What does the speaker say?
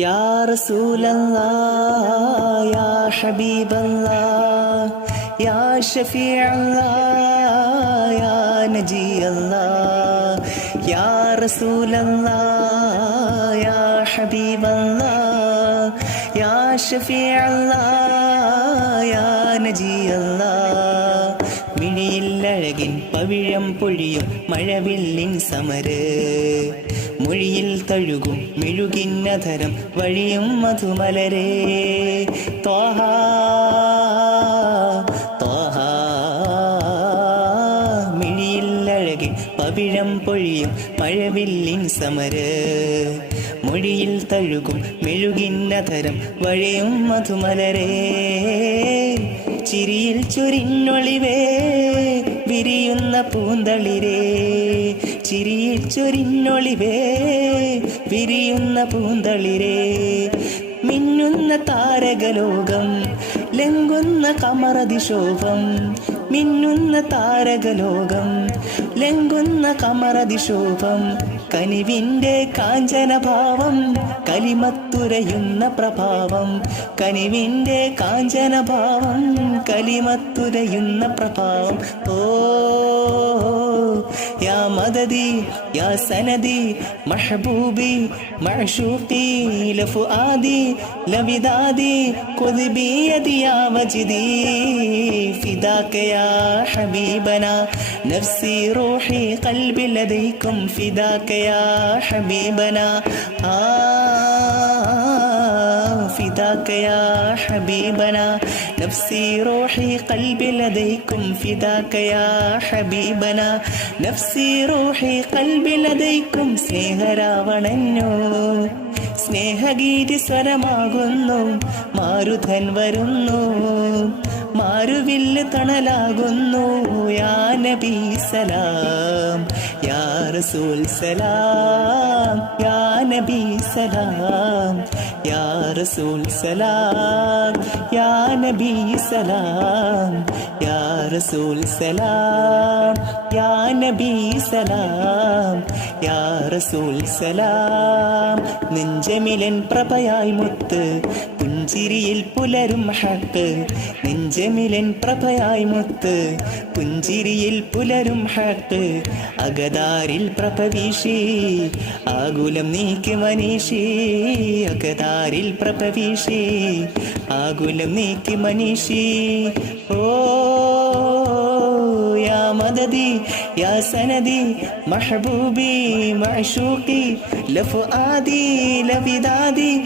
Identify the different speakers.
Speaker 1: يا رسول الله يا حبيب الله يا شفيع الله يا نجي الله يا رسول الله يا حبيب الله يا شفيع الله يا نجي الله മിഴിയില്ലഴകിൻ പവിഴം പൊഴിയും മഴവില്ലിൻ സമര്. മൊഴിയിൽ തഴുകും മെഴുകിന്നധരം വഴിയും മധുമലരേ. ത്വാഹ പവിഴം പൊഴിയും മഴവില്ലിൻ സമര. മൊഴിയിൽ തഴുകും മെഴുകിന്നധരം വഴയും മധുമലരേ. ചിരിയിൽ ചൊരിഞ്ഞൊളിവേ വിരിയുന്ന പൂന്തളിരേ. ചിരിയിൽ ചൊരിഞ്ഞൊളിവേ വിരിയുന്ന പൂന്തളിരേ. മിന്നുന്ന താരകലോകം ലംഘുന്ന കമറതിശോഭം മിന്നുന്ന താരകലോകം ലംഘുന്ന കമറതിശോഭം കനിവിന്റെ കാഞ്ചനഭാവം കലിമത്തുരയുന്ന പ്രഭാവം കനിവിന്റെ കാഞ്ചനഭാവം കലിമത്തുരയുന്ന പ്രഭാവം. ഓ يا مددي يا سندي محبوبي معشوقي لفؤادي لودادي خذ بيدي يا مجدي فداك يا حبيبنا نفسي روحي قلبي لديكم فداك يا حبيبنا آه فداك يا حبيبنا نفسي روحي قلبي لديكم فداك يا حبيبنا نفسي روحي قلبي لديكم സ്നേഹരാവണഞ്ഞു സ്നേഹഗീതി സ്വരമാകുന്നു മാരുധൻ വരുന്നു മാരുവില്ല് തണലാകുന്നു യാ നബി സലാം യാ റസൂൽ സലാം യാ നബി സലാം യാ റസൂൽ സലാം യാ നബി സലാം യാ റസൂൽ സലാം. യാ നബി സലാം. യാ റസൂൽ സലാം. നെഞ്ചമിലൻ പ്രഭയായി മുത്ത്. പുഞ്ചിരിയിൽ പുലരും ഹക്ക്. നെഞ്ചമിലൻ പ്രഭയായി മുത്ത്. പുഞ്ചിരിയിൽ പുലരും ഹക്ക്. അകതാരിൽ പ്രഭ വീശി. ആകുലം നീക്കി മനീഷി. അകതാരിൽ പ്രഭ വീശി. ആകുലം നീക്കി മനീഷി. ഓ يا مددي يا سندي محبوبي معشوقي لفؤادي لبدادي